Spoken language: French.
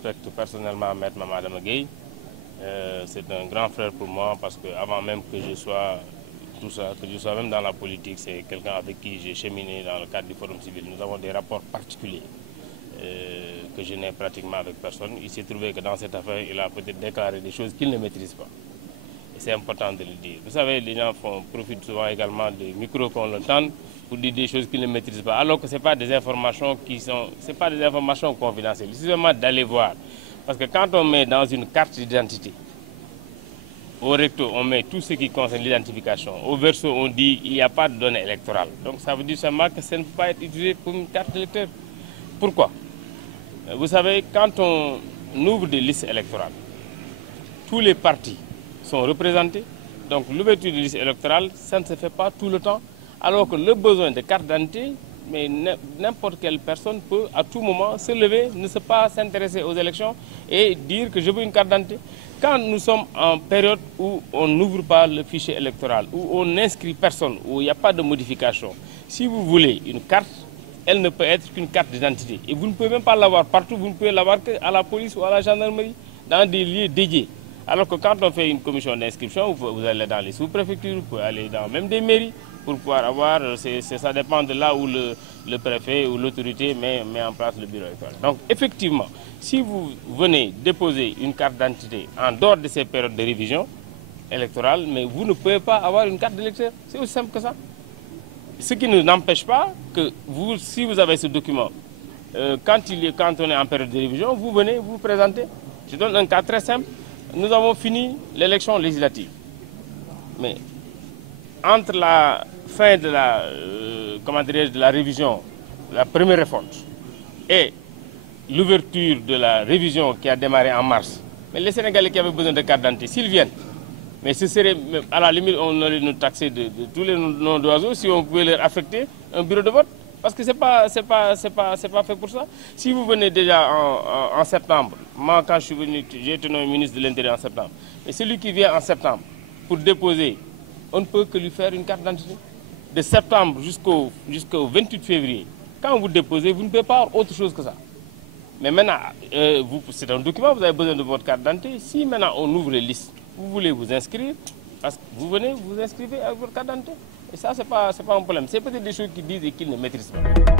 respecte personnellement Maître Mamadou Gueye. C'est un grand frère pour moi parce qu'avant même que je sois tout ça, que je sois même dans la politique, c'est quelqu'un avec qui j'ai cheminé dans le cadre du Forum civil. Nous avons des rapports particuliers que je n'ai pratiquement avec personne. Il s'est trouvé que dans cette affaire, il a peut-être déclaré des choses qu'il ne maîtrise pas. Et c'est important de le dire. Vous savez, les gens profitent souvent également des micros qu'on leur tend pour dire des choses qu'ils ne maîtrisent pas, alors que ce n'est pas des informations confidentielles. Il suffit seulement d'aller voir. Parce que quand on met dans une carte d'identité, au recto, on met tout ce qui concerne l'identification. Au verso, on dit qu'il n'y a pas de données électorales. Donc ça veut dire seulement que ça ne peut pas être utilisé pour une carte d'électeur. Pourquoi? Vous savez, quand on ouvre des listes électorales, tous les partis sont représentés. Donc l'ouverture des listes électorales, ça ne se fait pas tout le temps. Alors que le besoin de carte d'identité, mais n'importe quelle personne peut à tout moment se lever, ne pas s'intéresser aux élections et dire que je veux une carte d'identité. Quand nous sommes en période où on n'ouvre pas le fichier électoral, où on n'inscrit personne, où il n'y a pas de modification, si vous voulez une carte, elle ne peut être qu'une carte d'identité. Et vous ne pouvez même pas l'avoir partout, vous ne pouvez l'avoir qu'à la police ou à la gendarmerie, dans des lieux dédiés. Alors que quand on fait une commission d'inscription, vous allez dans les sous-préfectures, vous pouvez aller dans même des mairies pour pouvoir avoir, ça dépend de là où le préfet ou l'autorité met en place le bureau électoral. Donc effectivement, si vous venez déposer une carte d'identité en dehors de ces périodes de révision électorale, mais vous ne pouvez pas avoir une carte d'électeur. C'est aussi simple que ça. Ce qui ne n'empêche pas que vous, si vous avez ce document, quand on est en période de révision, vous venez, vous présentez. Je donne un cas très simple. Nous avons fini l'élection législative. Mais entre la fin de la révision, la première réforme, et l'ouverture de la révision qui a démarré en mars, mais les Sénégalais qui avaient besoin de carte d'identité, s'ils viennent, mais ce serait, à la limite, on aurait nous taxer de tous les noms d'oiseaux si on pouvait leur affecter un bureau de vote. Parce que ce n'est pas fait pour ça. Si vous venez déjà en septembre, moi quand je suis venu, j'ai été nommé ministre de l'Intérieur en septembre, et celui qui vient en septembre pour déposer, on ne peut que lui faire une carte d'identité. De septembre jusqu'au 28 février, quand vous déposez, vous ne pouvez pas avoir autre chose que ça. Mais maintenant, c'est un document, vous avez besoin de votre carte d'identité. Si maintenant on ouvre les listes, vous voulez vous inscrire, parce que vous venez, vous inscrivez avec votre carte d'identité. Et ça, ce n'est pas un problème. C'est peut-être des choses qu'ils disent et qu'ils ne maîtrisent pas.